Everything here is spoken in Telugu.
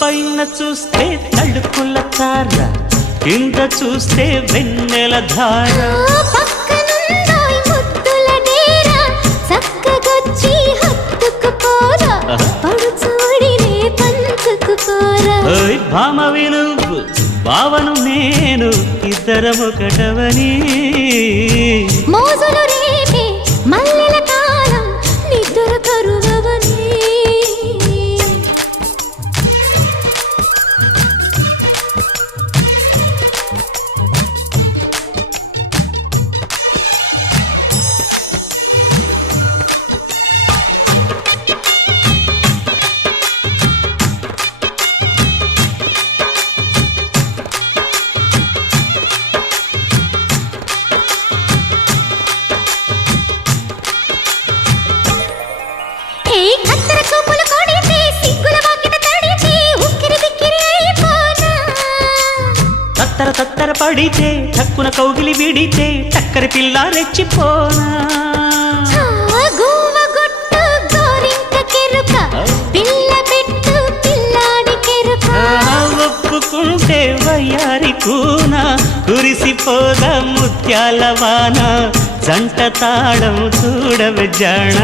పైన చూస్తే తడుకుల తార, కింద చూస్తే వెన్నెల ధార. పక్కనుందోయ్ ముద్దుల డేరా, చక్కగొచ్చి హత్తుకుపోరా, పడుచూడినే పంచుకుపోరా. ఓయ్ భామ వినువ్వు, భావను నేను, ఇద్దరమొకటవని. మోజులు రేపే మల్లెల కాలం, నిద్ర కరువవని. తత్తర తత్తర పడితే టక్కున కౌగిలి విడితే టక్కరి పిల్ల రెచ్చిపోనా. ఒప్పుకుంటే వయ్యారి కూన, కురిసిపోదా ముత్యాల వాన, జంట తాళం చూడవే జాణ.